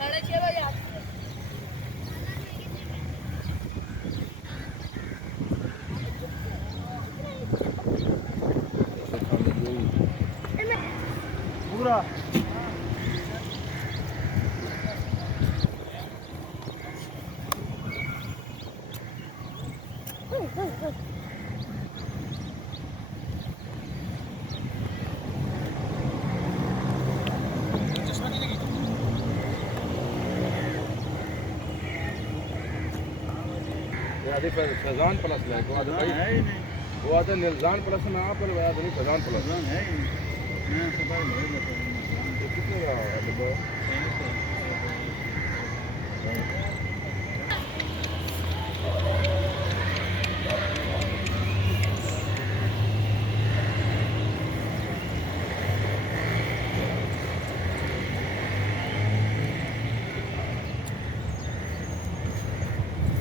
साढ़े 6 बजे आती है। पूरा फैजान प्लस है वो आधा भाई है ही नहीं, वो आधा निलजान प्लस ना पर वो आधा नहीं फैजान प्लस भगवान है ही नहीं। मैं सफाई नहीं लेता ये कितने का है डब्बा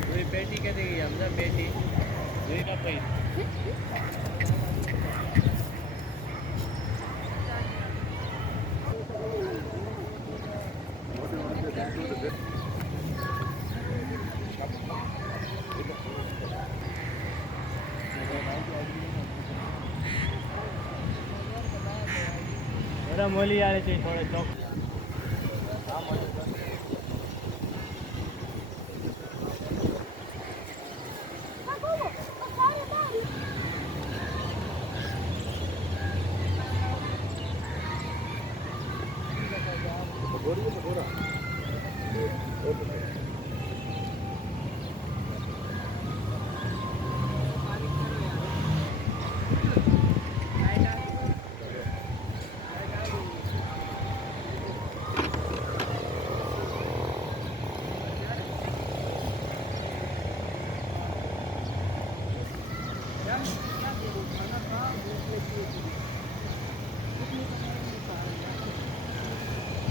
पूरी पेटी के देगी हमने पेटी दूरी का पैसा थोड़ा मोली आ रहे थे थोड़े चौक बोरी तो बोरा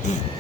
Yeah.